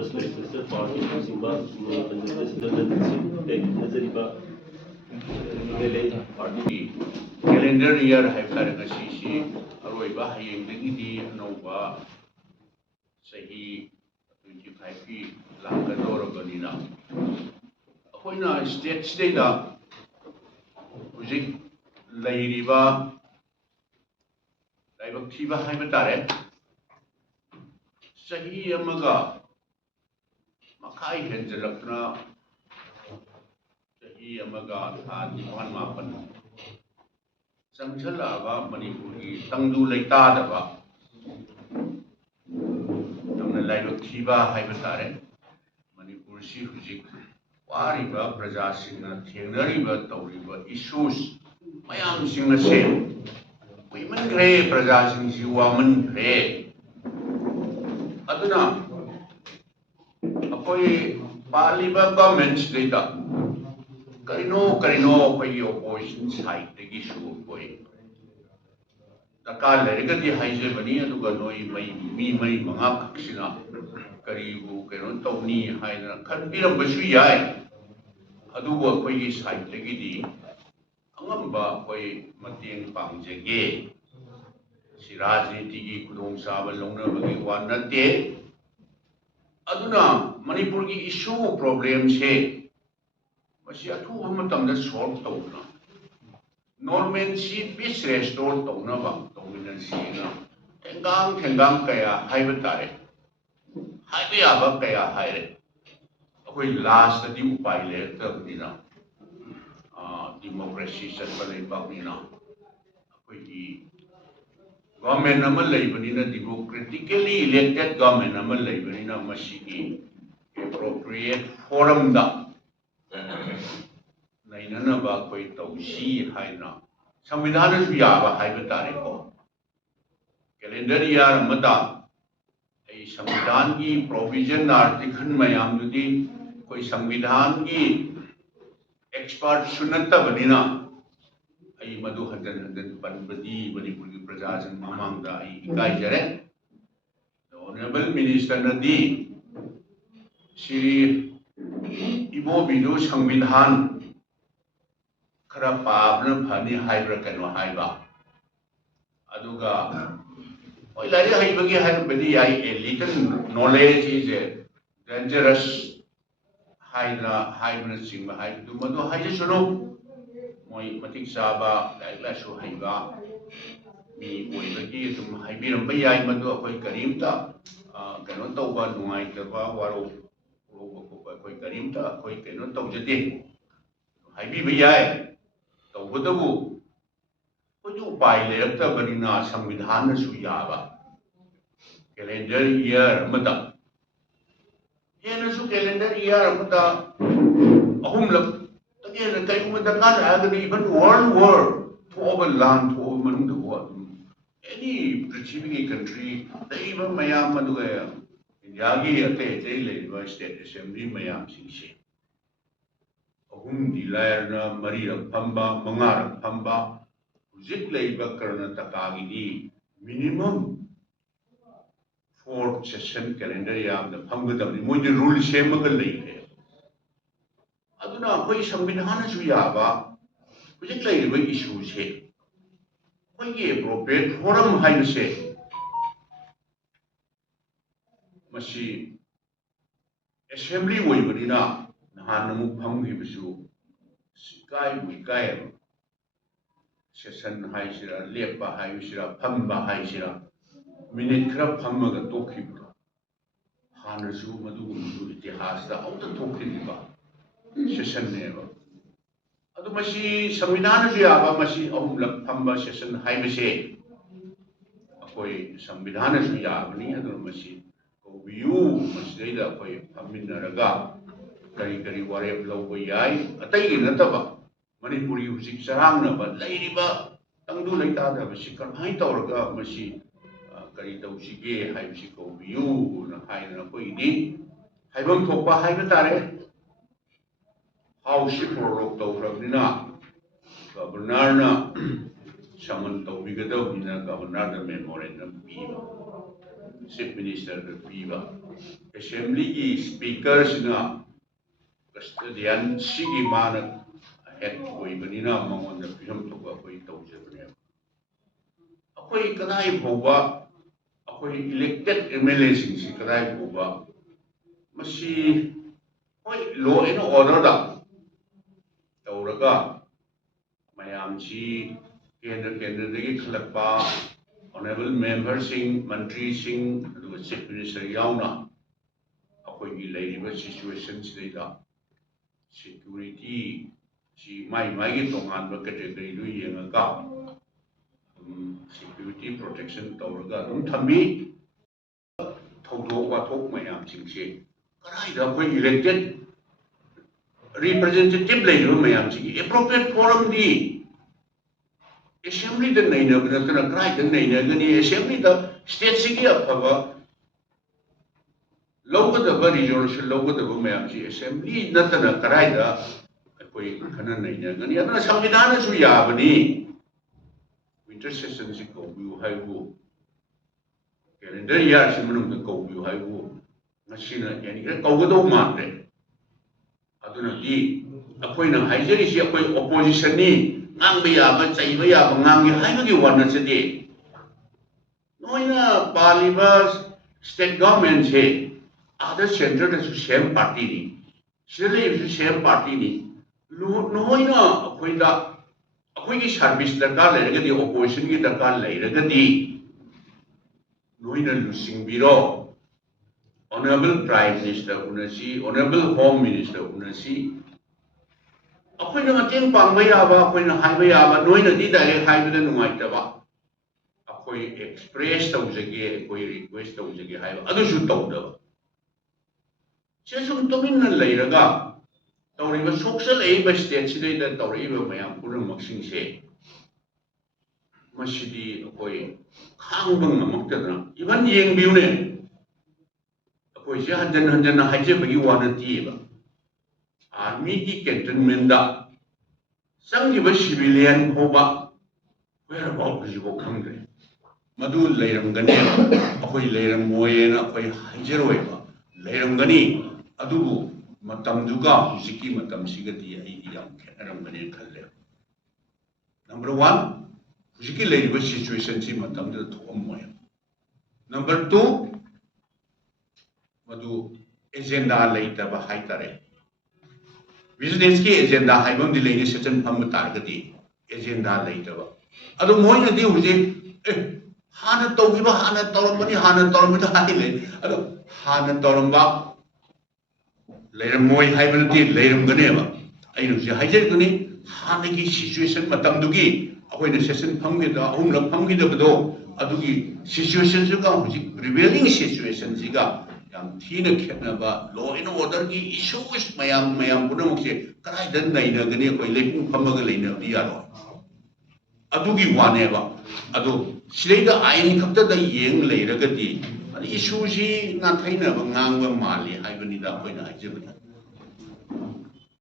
Congress Legislative Party Simba Nazariba Party Calendar year Haifar Sisi, Aroiba Haying Dignity, Nova Sahi 25 feet, Lankador Ganina. When state data, Uzik Lairiba Laibaktiva Haibatare Sahi Yamaga Makai Henzelakna Sahi Yamaga and one Mapan Samchalava Manipuri Tangdu Laitadava Tamna Laibaktiva Haibatare Manipur Si Huzik Wariba Prajasina Tianariba Tauriba issues Mayam Singh Sen Women Grey Prajasin Siwaman Grey Aduna Apoi Paliba governments data Karino Pay opposition side the issue Poi Taka Lerigati Haze Bania to Ganoi May Manga Kaksina Karibu Karon Tony Haina Kanbiram Basuyai Aduba Pay side the Gidi Angamba Poi Matien Pangjage Sirajniti Kudong Saba Lona Bagi Wanate Aduna Manipur ki issue problems he Masia two Hamatam solve Tona Normalcy peace restore Tona Bang Tominan Sina Tengam Kaya Haibatare Haibiaba Kaya Haire Akwai last the Upai Dina democracy set Palay Bagina Akwai government naman Labanina democratically elected government naman Labanina Masigi appropriate forum da Nainana ba koi tausi haina Samvidhana suyaba haibatare ko calendar year mata ai Samvidhan ki provision article mayam dudi koi Samvidhan ki expert sunata banina I madu hadan panbadi Manipur ki prajasan mamangda I ikai jare the honorable minister nadi Shri Ibo Bidu Samvidhan khara pabna phani haibra kano haiba aduga oi lari haibagi haibadi ai a little knowledge is a dangerous haibra singba haibu madu haije suno Moi matik saba laikla su haiba mi oibagi dum haibiram bayai madu akoi karimta kano tauba nungai taba waro akoi karimta akoi kano taujate haibi bayai taubadabu koju upai lerakta banina Samvidhana su yaba calendar year mata hena su calendar year mata ahumlak Again, the time with the gun, even world war to over land, to over the world. Any achieving country, they even Mayam Maduya, in Yagi, a day, state assembly Mayam Singsi. Ahum di Layana, Maria Pamba, Mangara Pamba, Zip labor Karna Takagi, minimum 4 session calendar yam, the Panga, the Moja rule same of the lake. Aduna koi Samvidhana suyaba kujik lai bai issue che koi ye appropriate forum hai se masi assembly moi banina nahan namu pham hi bisu kai session hai sira lepa hai sira phamba hai sira minute khara phammaga tokhi bura hanasu madu itihas da auta tokhi ba session neva adu masi Samvidhana suyaba masi ahumlak phamba session hai bise akoi Samvidhana suyaba ni adu masi ko view masida akoi phaminaraga kari warep lauba yai atai nataba Manipuri husik sarangna ba lairiba tangdu laitada basi karmai tawraga masi kari tausige hai bisi ko view na hai na koi di haibam thokpa hai batare House Prorok Taurabina, Governor Saman Taubigado, Governor the Memorandum Piva, Chief Minister the Piva, assembly की speaker सिना custodian सिगी माना head कोई बनी ना मंगों the पिरम तो का कोई तौजे बने कोई कदाई भोगा कोई elected MLA सिंह कदाई भोगा मसी कोई law and order दा तौरगा मयामची केंद्र दगी खलपा honorable member सिंह मंत्री सिंह अदुगा chief minister यावना अकोई की लेरिबा situation सिदैदा security si mai की तोंगान बा category लु येंगा security protection तौरगा थम्बी थौदोक वाथोक मयाम सिंसे कराइदा कोई elected representative लेरिबा मयाम सिंगी appropriate forum दी assembly द नैना बना कराइदा नैना गनी assembly द state सिगी अफबा लौगदबा resolution लौगदबा मयाम सि assembly नतना कराइदा कोई खना नैना गनी अदना संविधान सु याबनी winter session si कौबियु हाइबु calendar year si मनुंग द कौबियु हाइबु ngasiना यानी के कौगदौ मानदे अदुना दी अखोइना हाइजरिसि अखोइ opposition नि ngang याबा चैबा याबा ngang हाइबगी वाना सदे नोइना पालिबा state government से other center the same party नि सिले same party नि नोइना अखोइदा अखोइगी सर्विस दरकार लेरगदी opposition की दरकार लेरगदी नोइना लुसिंगबिरो honorable prime minister unasi honorable home minister unasi अखोइना मतेंग पांगबा याबा अखोइना हाइबा याबा नोइना दी डायरेक्ट हाइबदा नुंगाइतबा अखोइ एक्सप्रेस तौजगे अखोइ रिक्वेस्ट तौजगे हाइबा अदुसु तौदबा सेसुम तोमिन लेरगा तौरिबा सोशल एबा स्टेट सिदैदा तौरिबा मयाम पुरमक सिंसे मसिदी अखोइ खांगबंग नमक्तदना इवन येंगबिउने अखोइ से हंजन हाइजेबगी वानतीबा आर्मी की कैंटोनमेंट दा संगिबा सिविलियन होबा वेर अबाउट जिबो खंगरे मधु लेरमगने अखोइ लेरमोयेना अखोइ हाइजरोयबा लेरमगनी अदुबु मतमदुगा हुजिकी मतमसिगदी आई याम खेनरमगने खल्ले नंबर 1 हुजिकी लेरिबा सिचुएशन सि मतमदु थोमोय नंबर 2 मधु एजेंडा लेइतबा हाइतरे business की एजेंडा हाइबम दि लेनि सेचन फम तारगदी एजेंडा लेइतबा अदु मोइना दि हुजे हाना तौगिबा हाना तौरमनि हाइले अदु हाना तौरमबा लेरमोय हाइबनति लेरमगनेबा आइनु जे हाइजेगनि हाना की सिचुएशन मतमदुगी अखोइना सेशन फमगेदा अहुमला फमगिदबदो अदुगी सिचुएशन जुगा हुजि प्रिवेलिंग सिचुएशन जिगा याम थीना खेनबा लॉ एंड ऑर्डर की इश्यूज मयाम पुनमुखे कराइदा नैनगनि अखोइ लेपुं फमगा लेनबि यारो अदुगी वानेबा अदु सिलेदा आइन खक्तदा येंग लेरगदी इश्यूजी ना थैनबा ngang माली हाइबनिदा अखोइना हाइजेबनि